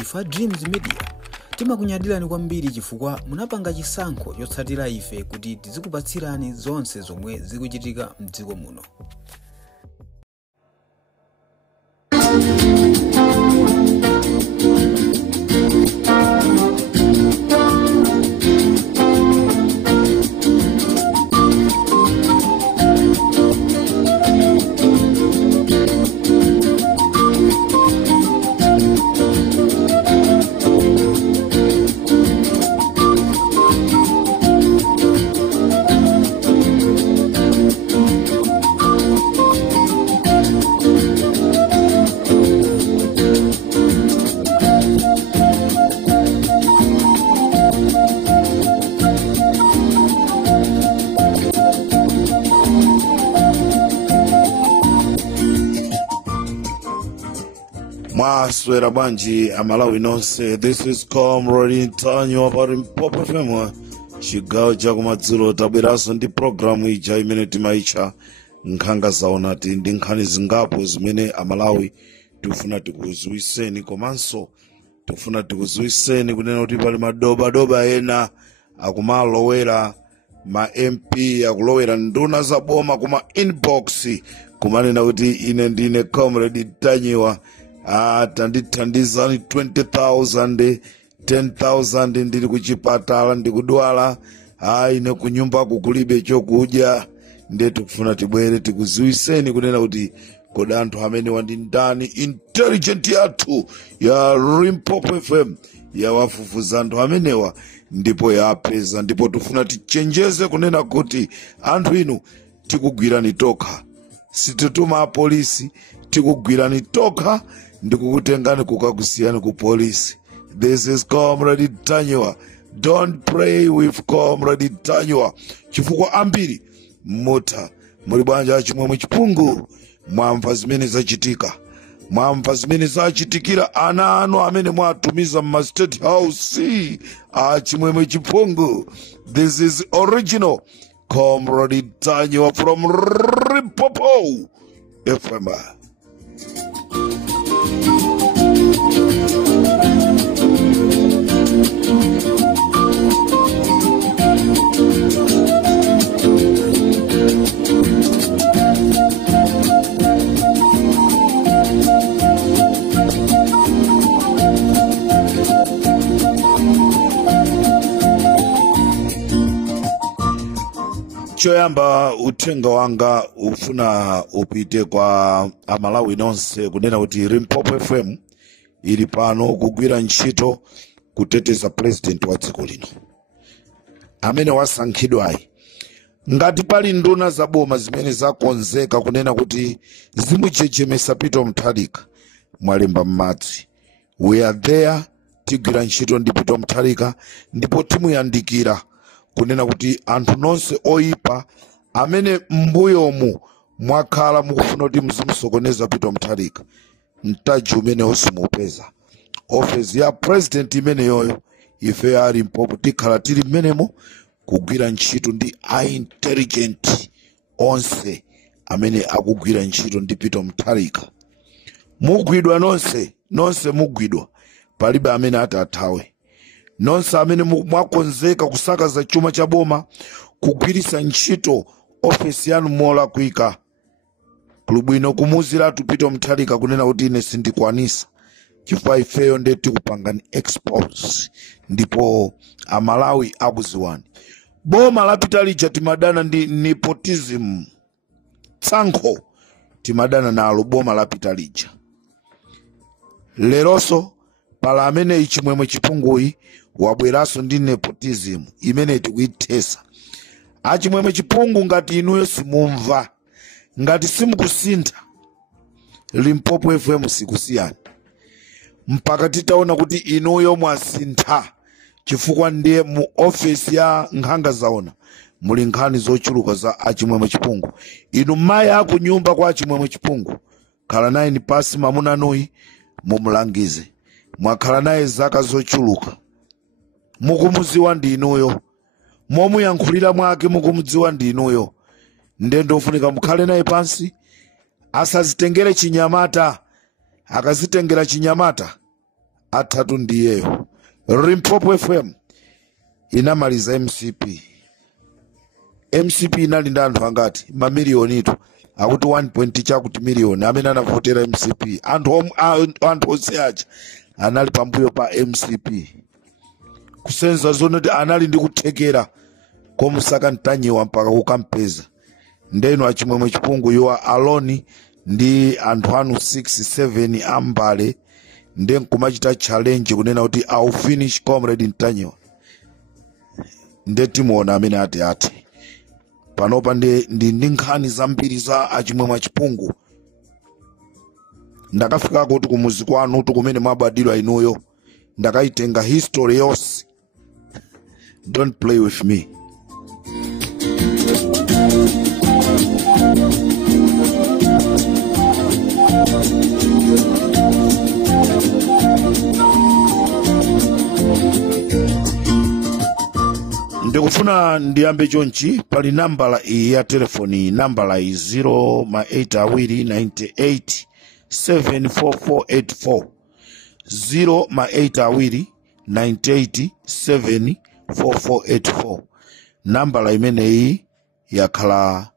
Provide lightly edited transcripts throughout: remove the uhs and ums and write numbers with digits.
Ifa Dreams Media timakunyadirani kwambiri chifukwa munapanga chisankho chotsatira ife kuti tizikupatsirani zonse zomwe zikuchitika m'dziko muno. Maswera banji amalawi nonse. This is Comrade Ntanyo about Limpopo FM. Chigawo cha kumadzulo tabweraso ndi programu ija imene timaicha nkhanga zaona ti ndi nkhani zingapo zimene amalawi tifuna tikuziwiseni, komanso tifuna tikuziwiseni kunena kuti pali madoba ena akumalowera ma MP akulowera nduna za boma kuma inbox kumanena kuti ine ndine Comrade Ntanyiwa tandithandizani 20,000 10,000 ndili kuchipatala ndikudwala, ine kunyumba kukulibe chokudya. Ndiye tikufuna tibwere tikuziwiseni kunena kuti kodi anthu amene wandi ndani intelligent yathu ya Limpopo FM yawafufuza anthu amenewa ndipo yapeza, ndipo tufuna tichenjeze kunena kuti anthu inu tikugwirani tokha, sitituma apolisi, tikugwirani tokha ndikukutengani kukakusiyani ku polisi. This is Comrade Ntanyiwa. Don't play with Comrade Ntanyiwa. Chifukwa ambiri muta muri banja chimwemwe chipungu mwamva zimene zachitika, mwamva zimene zachitikira ana anu amene mwatumiza mu State House chimwemwe chipungu. This is original Comrade Ntanyiwa from Limpopo FM. Choyamba utenga wanga ufuna upite kwa amalawi nonse kunena kuti Limpopo FM ili pano kugwira ntchito kuteteza president wa dziko lino amene wasankhidwayi. Ngati pali nduna za boma zimene zakonzeka kunena kuti zimuchechemesa Peter Mutharika, mwalemba m'madzi. We are there tigwira ntchito ndi Peter Mutharika, ndipo timuyandikira kunena kuti anthu nonse oyipa amene mbuyomu mwakhala mukufuna kuti mzimusokoneza Peter Mutharika, mtaji umene osimupeza. Office ya president imene yoyo ife ya Limpopo tikhala tili mmenemo kugwira ntchito ndi intelligent onse amene akugwira ntchito ndi Peter Mutharika. Mugwidwa nonse mugwidwa, palibe amene atathawe. Nonse amene mwakonzeka kusakaza chuma cha boma kugwirisa ntchito office yanu mola kuika kulubwino kumuziratu Peter Mutharika kunena kuti ine sindikwanisa, chifukwa ifeyo nde tikupangani expose, ndipo amalawi akuziwani. Boma la Peter lija timadana ndi nepotism, tsankho timadana nalo boma la Peter lija. Leroso pala amene chimwemwe chipunguyi wabweraso ndi nepotism imene tikuithesa. Chimwemwe chipungu ngati inuyo simumva, ngati simukusintha, Limpopo FM sikusiyani mpaka titaona kuti inuyo mwasintha, chifukwa ndiye mu office ya nkhanga zaona muli nkhani zochuluka za chimwemwe chipungu. Inu mayi akunyumba kwa chimwemwe chipungu, khala naye ni pasi mamuna nuyi mumulangize, mwakhala naye zaka zochuluka, mukumudziwa ndi inuyo, momuyankhulira mwake mukumudziwa ndi inuyo. Ndendo ufunika mukhale naye pansi, asazitengere chinyamata. Akazitengera chinyamata atatu ndiyeyo. Limpopo FM inamaliza MCP inali ndi anthu angati mamiliyoni itu akuti 1 chakuti miliyoni amene anavotera MCP. Anthu onse aja anali pambuyo pa MCP, kusenza zonoti anali ndi kuthekera komusaka Ntanyiwa mpaka kukampeza. Ndeno achimwemwe chipungu you are alone ndi anthu anu 6-7 ambale ndi kumachita challenge kunena kuti I'll finish comrade Ntanyiwa. Ndeti muona amene ati panopa ndi nkhani zambiri za achimwemwe chipungu. Ndakafika kuti kumuzi kwanu kumene mwabadilwa inuyo ndakaitenga history yonse. Don't play with me. Ndikufuna ndiyambe chonchi pali nambala iyi ya telefoni, nambala iyi 08298744484 08298744484. nambala imeneyi yakhala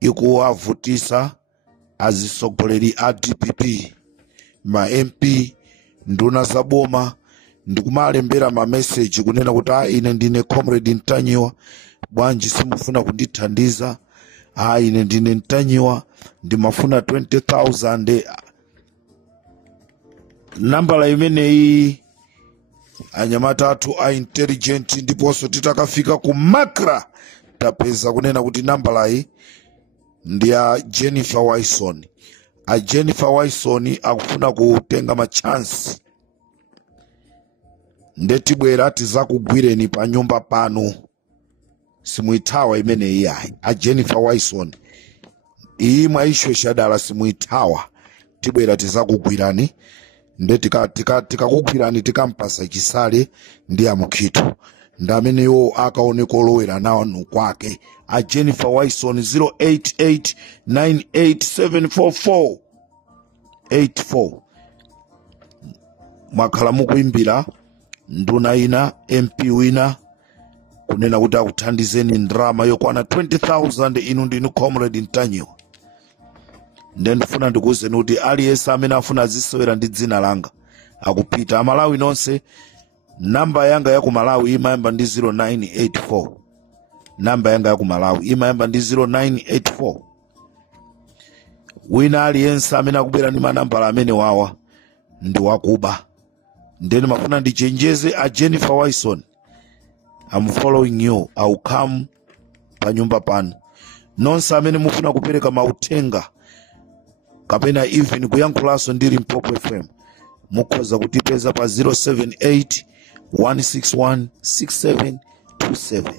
ikuwavutisa azisogoleri a DPP, ma MP, nduna za boma, ndikumalembera ma message kunena kuti ine ndine comrade Ntanyiwa, bwanji simufuna kundithandiza, ine ndine Ntanyiwa ndimafuna 20,000. nambala imeneyi anyamata athu a intelligent ndiponso titakafika ku Makra tapeza kunena kuti nambala iyi ndi ya Jennifer Wilson. A Jennifer Wilson akufuna kutenga ma chance. Ndetibwera tizakugwireni pa nyumba pano, simuithawa imeneyi ayi. A Jennifer Wilson iyi mwaishwe shadala simuithawa, tibwera tizakugwirani. Tikakugwirani tikampasa chisale ndi amukhito ndameneyo akaoneka olowera nanu kwake. A Jennifer Wilson 08898744484. mwakhala mukuimbira nduna ina MP wina kunena kuti akuthandizeni ndrama yokwana 20,000 inu ndinu comrade Ntanyiwa. Ndendifuna ndikuwuzeni kuti aliyense amene afuna azisewera ndi dzina langa akupita. Amalawi nonse namba yanga ya ku Malawi imayamba ndi 0984. namba yanga ya ku Malawi imayamba ndi 0984. wina aliyense amene akubwera ndi manambala amene wawa ndi wakuba. Ndeni mafuna ndichenjeze a Jennifer Wilson, I'm following you, I'll come pa nyumba pano. Nonse amene mufuna kupereka mautenga kapena even kuyankhulaso ndi Limpopo FM mukhoza kutipeza pa 078-161-6727.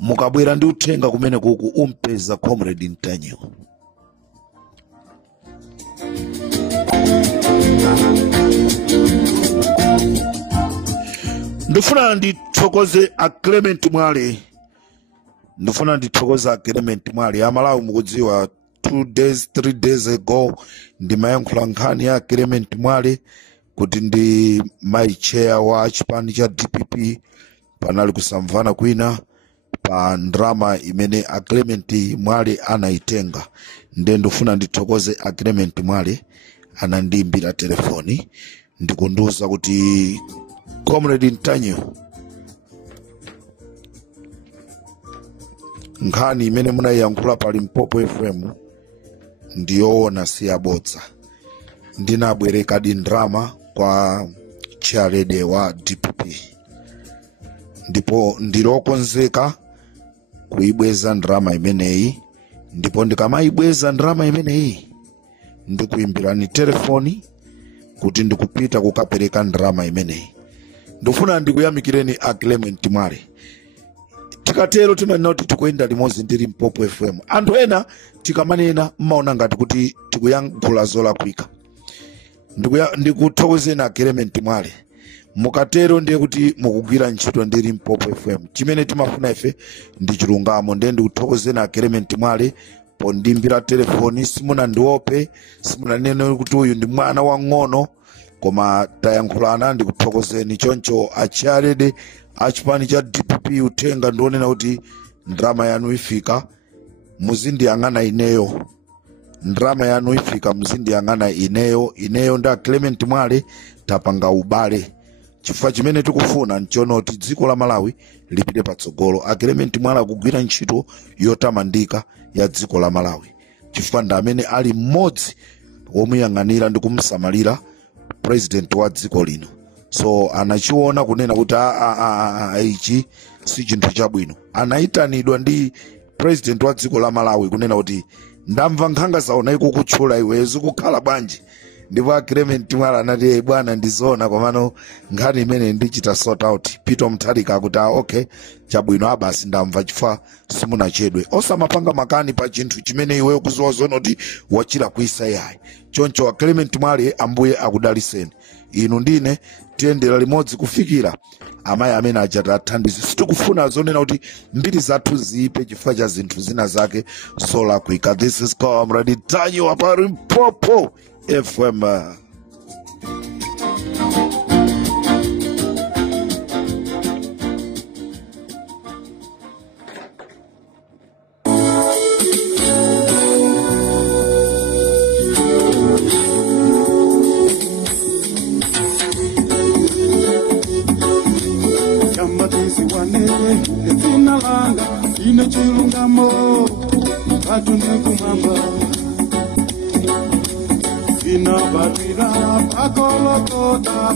mukabwera ndi utenga kumene kuku umpeza comrade Ntanyiwa. Ndifuna ndithokoze a Clement Mwale. Ndifuna ndithokoze a Clement Mwale. Amalawi mukudziwa 2 days 3 days ago ndimayankhula nkhani ya Clement Mwale kuti ndi my chair wa chipani cha DPP panali kusamvana kwina pa ndrama imene a Clement Mwale anaitenga. Ndifuna ndithokoze a Clement Mwale anandiimbira telefoni ndikunduza kuti comrade Ntanyiwa, nkhani imene munayankhula pa Limpopo FM ndiyoona siyabodza. Ndinabwereka di ndrama kwa chairlady wa DPP ndipo ndilokonzeka kuibweza ndrama imeneyi. Ndipo ndikamaibweza ndrama imeneyi ndikuimbirani telefoni kuti ndikupita kukapereka ndrama imeneyi. Ndifuna ndikuyamikireni a Clement Mwale. Tikatero timanena kuti tikuenda limodzi ndi Limpopo FM. Anthu ena tikamanena mmaona ngati kuti tikuyankhula zolakwika. Ndikuthokozeni a Clement Mwale. Mukatero ndiye kuti mukugwira ntchito ndi Limpopo FM. Chimene timafuna ife ndi chilungamo. Ndiye ndikuthokozeni a Clement Mwale pondimbira telefoni, simuna ndiope, simuna nene kuti uyu ndi mwana wang'ono. koma tayankhulana ndikuthokozeni choncho acharede achipani cha DPP utenga ndionena kuti ndrama yanu ifika muzindiyang'ana ineyo, ndrama yanu ifika muzindiyang'ana ineyo nda Clement Mwale tapanga ubale chifukwa chimene tikufuna nchono kuti dziko la Malawi lipite patsogolo. A Clement Mwale akugwira ntchito yotamandika ya dziko la Malawi chifukwa ndi amene ali mmodzi womuyang'anira ndi kumsamalira president wa dziko lino. So anachiona kunena kuti ichi si chinthu chabwino. Anayitanidwa ndi president wa dziko la Malawi kunena kuti ndamva nkhanga zaona ikukutchula iwe zikukhala bwanji, ndipo a Clement Mwale anati bwana ndizona komano nkhani imene ndichita sort out. Peter Mutharika akuti okay chabwino abasi ndamva chifukwa simunachedwe. Osamapanga makani pa chinthu chimene iweyo kuziwazona kuti wachira kuisa yayi. Choncho a Clement Mwale ambuye akudaliseni. Inu ndine tiyendera limodzi kufikira amayi amene achata athandizi. Sitikufuna zonena kuti mbiri zathu ziipe chifukwa cha zinthu zina zake zolakwika. This is Comrade Tanyo apari Mpopo FM.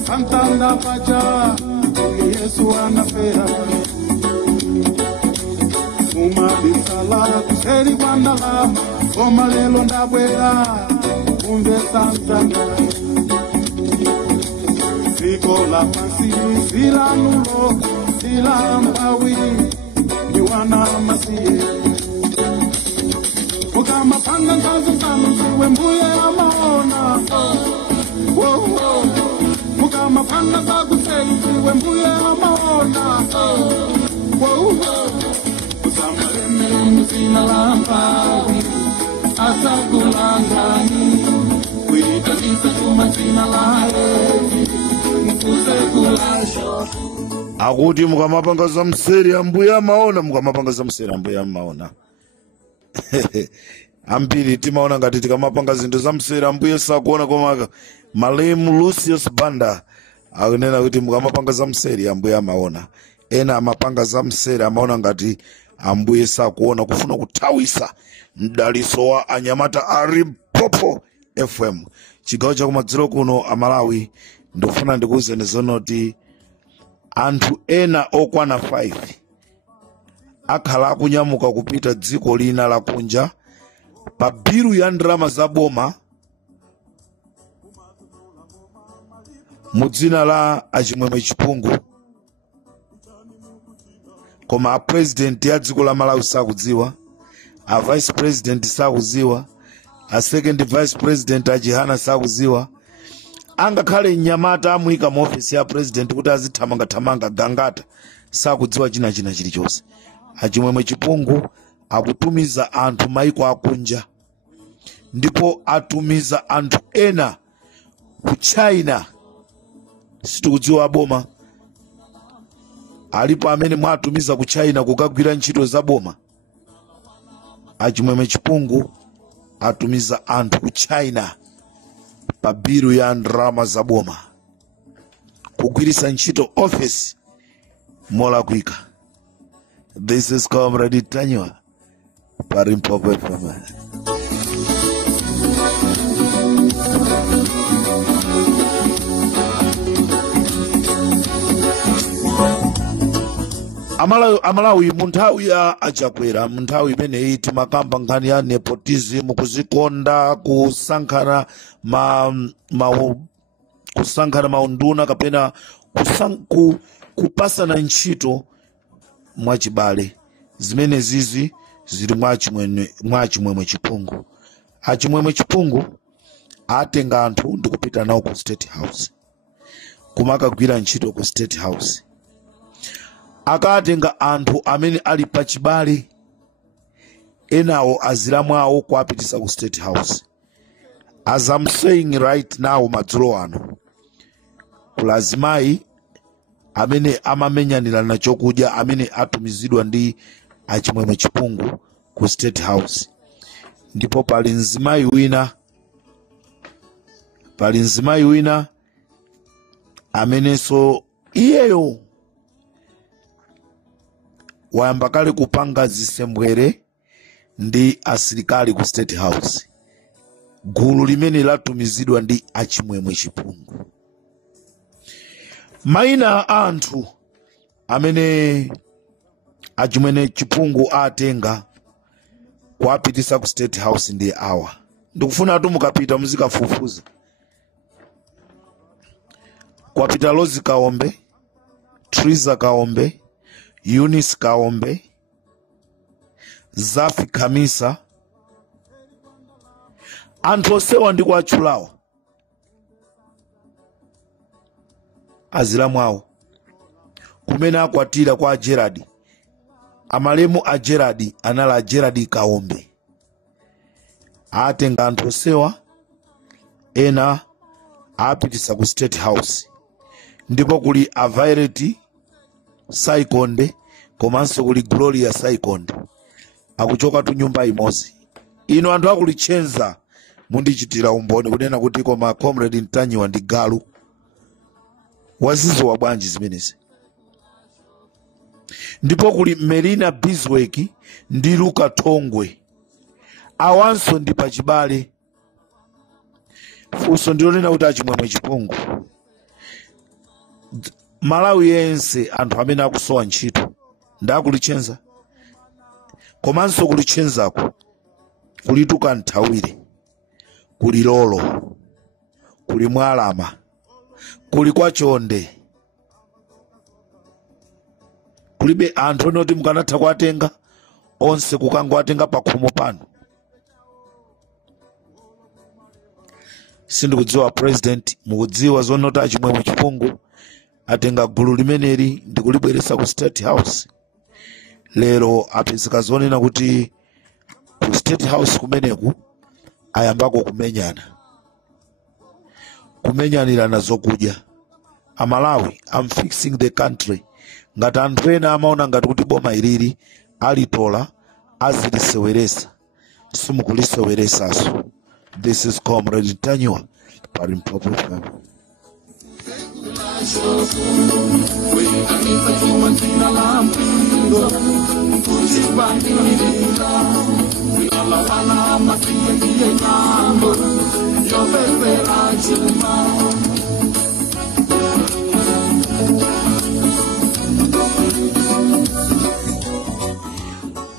Santanda pacha Yesu anapea Uma bisala kuseri wandala Oma lelo ndabwela Umbe santanda Siko la pansi Sila nulo Sila mpawi Niwana masie Mukama panga nkazu sanu Siwe mbuye amaona Mukama panga zaku seisiwe mbuye amaona Usambareme mzina lampawi Asakulangani Kuitanisa chuma zina laevi Mkuse kulasho Akuti mukamapanga za mseri ambuye amaona, mukamapanga za mseri ambuye amaona. Ambiri timaona ngati tikamapanga zinthu za mseri ambuye sakuona komaka. Malemu Lucius Banda akunena kuti mukamapanga za mseri ambuye amaona. Ena amapanga za mseri amaona ngati ambuye sakuona, kufuna kuthawisa mdaliso wa anyamata ari Mpopo FM. Chigawo cha kumadziro kuno Amalawi ndofuna ndikuwuzeni zonoti anthu ena okwana 5 akhala akunyamuka kupita dziko lina la kunja pa biru ya ndrama za boma mudzina la Achimwemwe Chipungu, koma a president ya dziko la Malawi sakudziwa, a vice president sakudziwa, a second vice president Ajihana sakudziwa. Angakhale nyamata amuyika mu office ya president kuti azithamanga gangata sakudziwa china chilichonse. Achimwemwe Chipungu akutumiza anthu maiko akunja, ndipo atumiza anthu ena ku China. Situkudziwa aboma alipo amene mwatumiza ku China kukagwira ntchito za boma. Achimwemwe Chipungu atumiza anthu ku China pa biru ya ndrama za boma kugwirisa ntchito office molakwika. This is Comrade Tanyo pari Mpopo FM. Amalawi munthawi ya achakwera, munthawi imeneyi timakamba nkhani ya nepotism, kuzikonda, kusankhana maunduna kapena kupasana ntchito mwachibale. Zimene zizi zili mwa Chimwemwe Chipungu. Achimwemwe Chipungu atenga anthu ndikupita nawo ku State House, kumakagwira ntchito ku State House. Akatenga anthu amene ali pachibale enawo azilamwawo kuapitisa ku State House. As I'm saying right now madzulo ano, kulazimayi amene amamenyanira na chokudya amene atumizidwa ndi achimwemwe chipungu ku State House. Ndipo pali mzimayi wina amenenso iyeyo wayamba kale kupanga zisembwere ndi asilikali ku State House, gulu limene latumizidwa ndi achimwemwe chipungu. Maina anthu amene achimwemwe chipungu atenga kuapitisa ku State House ndi awa. Ndikufuna atu mukapita muzikafufuza. Kuapita Lozi Kaombe, Triza Kaombe, Eunice Kaombe, Zafi Kamisa, anthu osewa ndi kuachulawa azilamu awo kumene akwatira kwa Gerard. Amalemu a Gerard anala Gerard Kaombe. Atenga anthu osewa ena apitisa ku State House. Ndipo kuli a Violet Saikonde komanso kuli Gloria Saikonde akuchoka tu nyumba imodzi. Ino anthu akulichenza mundichitira umboni kunena kuti koma comrade Ntanyiwa ndi galu. Wazizo wa bwanji zimenezi. Ndipo kuli Melina Biswek ndi Luka Tongwe. Awanso ndi pachibale. Funso ndilonena kuti achimwemwe chipungu. Malawi yense anthu amene akusowa ntchito ndakulichenza. Komanso kulichenzako kulituka nthawire, kuli Lolo, kuli Mwalama, kuli kwa Chonde. Kulibe anthu onoti mukanatha kuatenga onse kukangoatenga pakhomo pano. Sindikudziwa president mukudziwa zonota achimwemwe chipungu atenga gulu limeneli ndi kulibweretsa ku State House. Lero apezeka zonena kuti ku State House kumeneku ayambako kumenyanirana zokudya. Amalawi, I'm fixing the country. Ngati anthu ena amaona ngati kuti boma ilili alitola aziliseweresa, simukuliseweresaso. This is Comrade Ntanyiwa Parimpopo FM.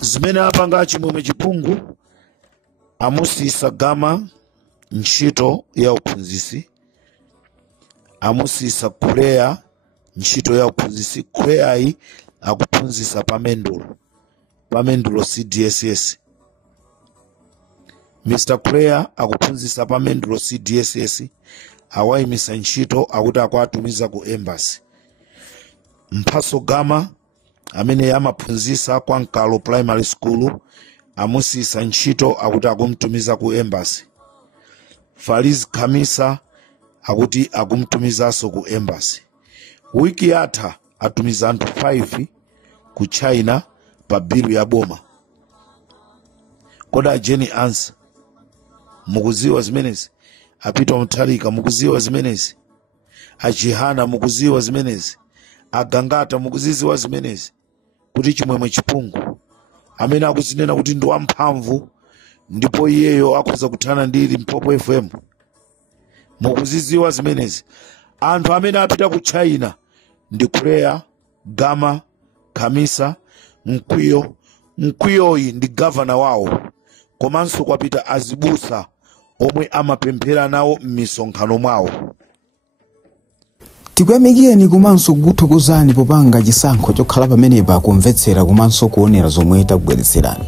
Zimene apanga achimwemwe chipungu amusisa Gama ntchito ya uphunzisi, amusisa Kuleya ntchito ya uphunzisi. Kuleyayi akuphunzisa pamendulo CDSS. Mr. Kuleya akuphunzisa pamendulo CDSS, awayimisa ntchito akuti akwatumiza ku embassy. Mphaso Gama amene amaphunzisa kwa Nkalo Primary School amusisa ntchito akuti akumtumiza ku embassy. Fariz Kamisa akuti akumtumizaso ku embassy. Wiki yatha atumiza anthu 5 ku China pa bilu ya boma. Koda Jenny Answer mukuziwa zimenezi. Apita Mutharika mukuziwa zimenezi. Ajihana mukuziwa zimenezi. Agangata mukuziwa zimenezi. Kuti chimwemwe chipungu amene akuzinena kuti ndi wamphamvu ndipo iyeyo akhoza kuthana ndi Limpopo FM. Mukuziziwa zimenezi. Anthu amene apita ku China ndi Kuleya, Gama, Kamisa, Mkwiyoyi ndi governor wawo. Komanso kwapita azibusa omwe amapemphera nawo m'misonkhano mwawo. Tikuyamikeni komanso kukuthokozani popanga chisankho chokhala pamenepa kumvetsera komanso kuonera zomwe takubweretserani.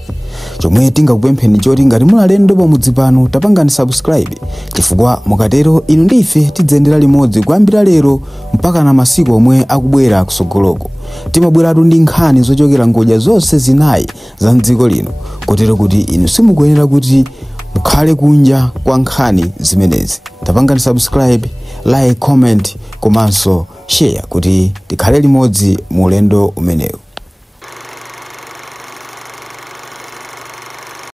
Chomwe tingakupempheni choti ngati muli alendo pamudzi pano tapangani subscribe, chifukwa mukatero inu ndife tidzendera limodzi kuyambira lero mpaka na masiku omwe akubwera kusogoloko. Timabweratu ndi nkhani zochokera ngodya zonse zinayi za mdziko lino, kotero kuti inu simukuyenera kuti mukhale kunja kwa nkhani zimenezi. tapangani subscribe, like, comment komanso share kuti tikhale limodzi mu ulendo umenewu.